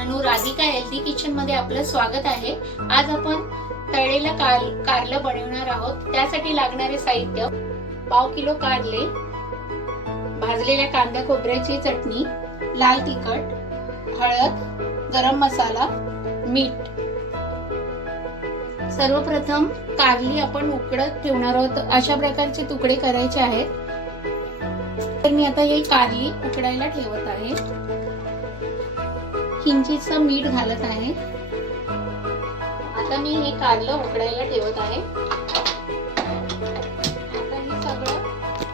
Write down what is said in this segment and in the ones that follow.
मित्रांनो, Radhika healthy kitchen मध्ये आपलं स्वागत आहे। आज आपण तळलेलं कारलं बनवणार आहोत। त्यासाठी लागणारे साहित्य: पाव किलो कारले, भाजलेल्या कांदा खोबऱ्याची चटणी, लाल तिखट, हळद, गरम मसाला, मीठ। सर्वप्रथम कारली आपण उकडत ठेवणार आहोत। अशा प्रकारचे तुकडे करायचे आहेत। तर मी आता हे कारली उकडायला ठेवत आहे। किंचितसं मीठ घालत आहे। आता मी हे कारलं उकडायला ठेवत आहे। आता हे सगळं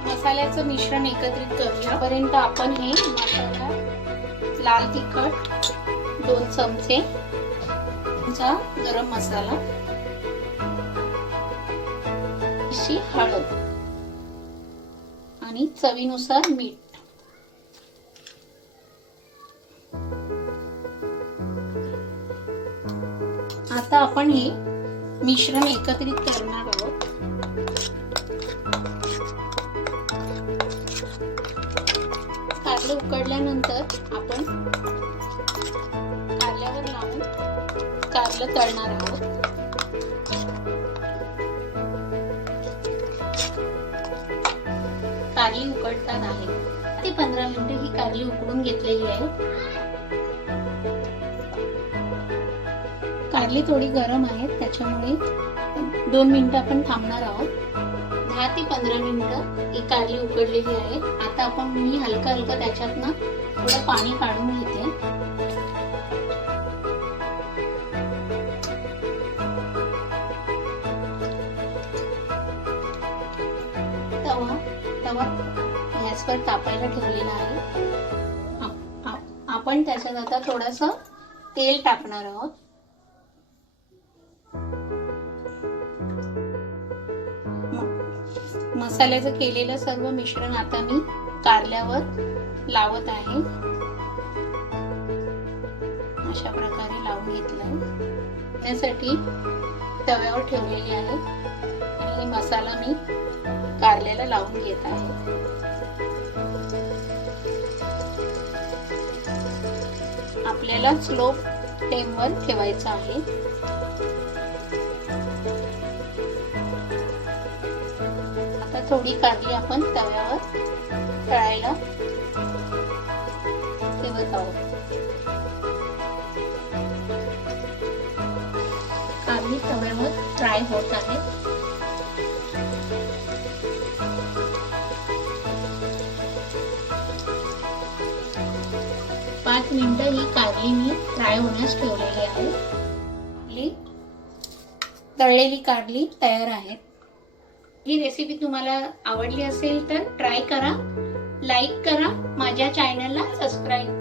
मसाल्याचं मिश्रण एकत्रित करूया। पर्यंत आपण हे मसाला, लाल तिखट 2 चमचे, गरम मसाला, हळद आणि चवीनुसार मीठ। आता आपण हे मिश्रण एकत्रित करणार आहोत। कारले उकडल्यानंतर आपण कारल्यावर लावून कारलं तळणार आहोत। कारली उकडतात आहे। ते 15 मिनिटे ही कारली उकडून घेतलेली आहे। कारली थोडी गरम आहे, त्याच्यामुळे 2 मिनिटं आपण थांबणार आहोत। 10 ते 15 मिनिटं ही कारली उकडलेली आहे। आता आपण मी हलका त्याच्यातनं थोडं पाणी काढून घेते। तवा गॅसवर तापायला ठेवलेला आहे। आपण त्याच्यात आता थोडंसं तेल टाकणार आहोत। मसाल्याचं केलेलं सर्व मिश्रण आता मी कारल्यावर लावत आहे। अशा प्रकारे लावून घेतलंय। त्यासाठी तव्यावर ठेवलेली आहे आणि मसाला मी कारल्याला लावून घेत आहे। आपल्याला स्लो फ्लेमवर ठेवायचं आहे। आता थोडी कारली आपण तव्यावर तळायला ठेवत आहोत। कारली तव्यावर फ्राय होत आहे। 5 मिनिटं ही कारली मी फ्राय होण्यास ठेवलेली आहे। तळलेली कारली तयार आहे। ही रेसिपी तुम्हाला आवडली असेल तर ट्राय करा, लाईक करा, माझ्या चॅनलला सबस्क्राईब